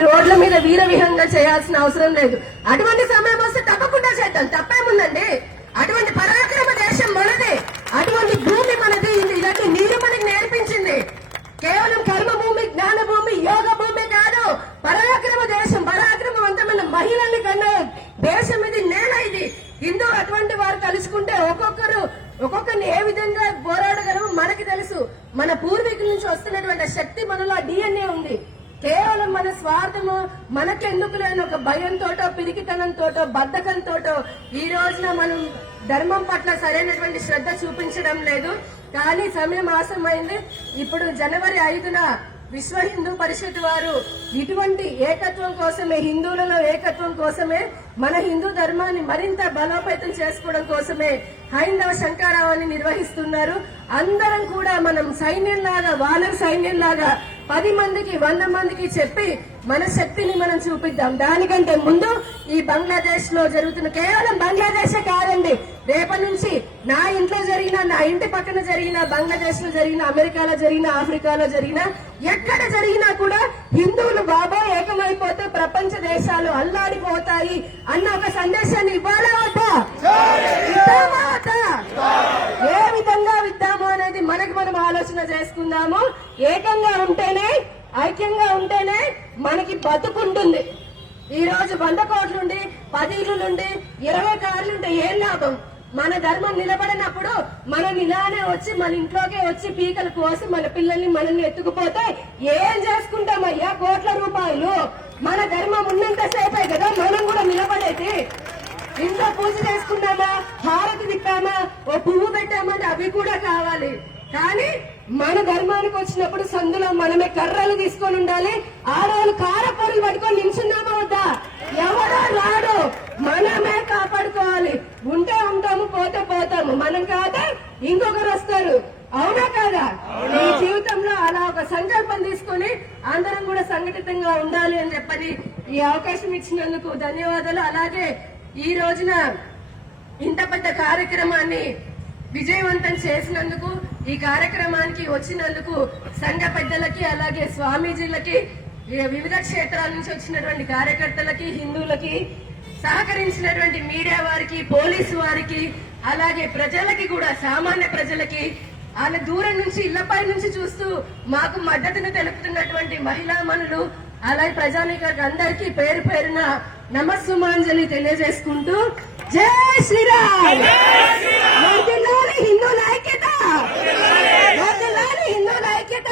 రోడ్ల మీద వీర విహంగా చేయాల్సిన అవసరం లేదు. అటువంటి సమయం వస్తే తప్పకుండా చేద్దాం, తప్పేముందండి. అటువంటి పరాక్రమ దేశం మనదే, అటువంటి భూమి మనది. ఇలాంటి నీరు మనకి నేర్పించింది. కేవలం కర్మ భూమి, జ్ఞాన భూమి, యోగ భూమి కాదు, పరాక్రమ దేశం, పరాక్రమవంతమైన మహిళల్ని కన్నా దేశం ఇది, నేల ఇది. హిందూ అటువంటి వారు కలుసుకుంటే ఒక్కొక్కరిని ఏ విధంగా పోరాడగలమో మనకి తెలుసు. మన పూర్వీకుల నుంచి వస్తున్నటువంటి శక్తి మనలో డిఎన్ఏ ఉంది. కేవలం మన స్వార్థము, మనకెందుకు లేని ఒక భయంతోటో, పిరికితనంతోటో, బద్ధకంతోటో ఈ రోజున మనం ధర్మం పట్ల సరైనటువంటి శ్రద్ధ చూపించడం లేదు. కానీ సమయం ఆసమైంది. ఇప్పుడు జనవరి 5న విశ్వ హిందూ పరిషత్ వారు ఇటువంటి ఏకత్వం కోసమే, హిందువులలో ఏకత్వం కోసమే, మన హిందూ ధర్మాన్ని మరింత బలోపేతం చేసుకోవడం కోసమే హైందవ శంకరావాన్ని నిర్వహిస్తున్నారు. అందరం కూడా మనం సైన్యంలాగా, వానర్ సైన్యంలాగా 10 మందికి 100 మందికి చెప్పి మన శక్తిని మనం చూపిద్దాం. దానికంటే ముందు ఈ బంగ్లాదేశ్ లో జరుగుతున్న, కేవలం బంగ్లాదేశే కాదండి, రేపటి నుంచి నా ఇంట్లో జరిగిన, నా ఇంటి పక్కన జరిగిన, బంగ్లాదేశ్ లో జరిగిన, అమెరికాలో జరిగిన, ఆఫ్రికాలో జరిగిన, ఎక్కడ జరిగినా కూడా హిందువులు బాబా ఏకమైపోతే ప్రపంచ దేశాలు అల్లాడిపోతాయి అన్న ఒక సందేశాన్ని ఇవ్వాలా వద్దా? ఏ విధంగా విద్దాము అనేది మనకు మనం ఆలోచన చేసుకుందాము. ఏకంగా ఉంటేనే, ఐక్యంగా ఉంటేనే మనకి బతుకుంటుంది. ఈ రోజు 100 కోట్లుండి, 10 ఇళ్లుండి, 20 కార్లుంటే ఏం లాభం? మన ధర్మం నిలబడినప్పుడు మనల్ని ఇలానే వచ్చి మన ఇంట్లోకే వచ్చి పీకలు కోసి మన పిల్లల్ని మనల్ని ఎత్తుకుపోతే ఏం చేసుకుంటామయ్యా? కోట్ల రూపాయలు. మన ధర్మం ఉన్నంత సేపే కదా మనం కూడా నిలబడేది. ఇంట్లో పూజ చేసుకున్నామా, హారతి తిప్పామా, ఓ పువ్వు పెట్టామంటే అవి కూడా కావాలి. కానీ మన ధర్మానికి వచ్చినప్పుడు సందులో మనమే కర్రలు తీసుకొని ఉండాలి. ఆడవాళ్ళు కారపొరులు పట్టుకొని నిల్చున్నామా వద్దా? ఎవరో రాడు, మనమే కాపాడుకోవాలి. ఉంటే ఉంటాము, పోతే పోతాము. మనం కాదా ఇంకొకరు వస్తారు. అవునా కాదా? ఈ జీవితంలో అలా ఒక సంకల్పం తీసుకొని అందరం కూడా సంఘటితంగా ఉండాలి అని చెప్పని ఈ అవకాశం ఇచ్చినందుకు ధన్యవాదాలు. అలాగే ఈ రోజున ఇంత పెద్ద కార్యక్రమాన్ని విజయవంతం చేసినందుకు, ఈ కార్యక్రమానికి వచ్చినందుకు సంఘ పెద్దలకి, అలాగే స్వామీజీలకి, వివిధ క్షేత్రాల నుంచి వచ్చినటువంటి కార్యకర్తలకి, హిందువులకి, సహకరించినటువంటి మీడియా వారికి, పోలీసు వారికి, అలాగే ప్రజలకి కూడా, సామాన్య ప్రజలకి, ఆయన దూరం నుంచి ఇళ్లపై నుంచి చూస్తూ మాకు మద్దతును తెలుపుతున్నటువంటి మహిళామణులు, అలాగే ప్రజానికానికి అందరికీ పేరు పేరున నమస్సుమాంజలి తెలియజేసుకుంటూ జై శ్రీరామ్. హిందూ ఐక్యత, హిందూ ఐక్యత.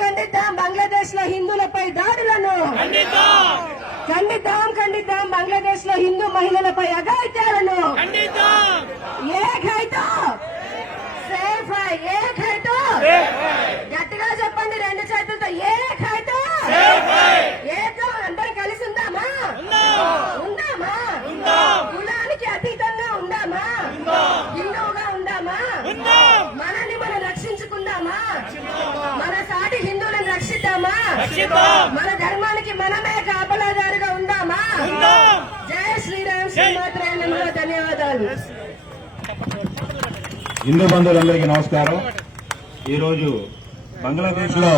ఖండిద్దాం బంగ్లాదేశ్ లో హిందువులపై దాడులను, ఖండిద్దాం బంగ్లాదేశ్ లో హిందూ మహిళలపై అఘాయిత్యాలను. గట్టిగా చెప్పండి, 2 చేతులతో. అందరూ కలిసి ఉందామా? కులానికి అతీతంగా ఉందామా? హిందువుగా ఉందామా? మనల్ని మనం రక్షించుకుందామా? మన సాటి హిందువులను రక్షిద్దామా? మన ధర్మానికి మనమే కాపలాదారుగా ఉందామా? జై శ్రీరామ్. శ్రీమాత్రే నమః. ధన్యవాదాలు. హిందూ బంధువులందరికీ నమస్కారం. ఈరోజు బంగ్లాదేశ్ లో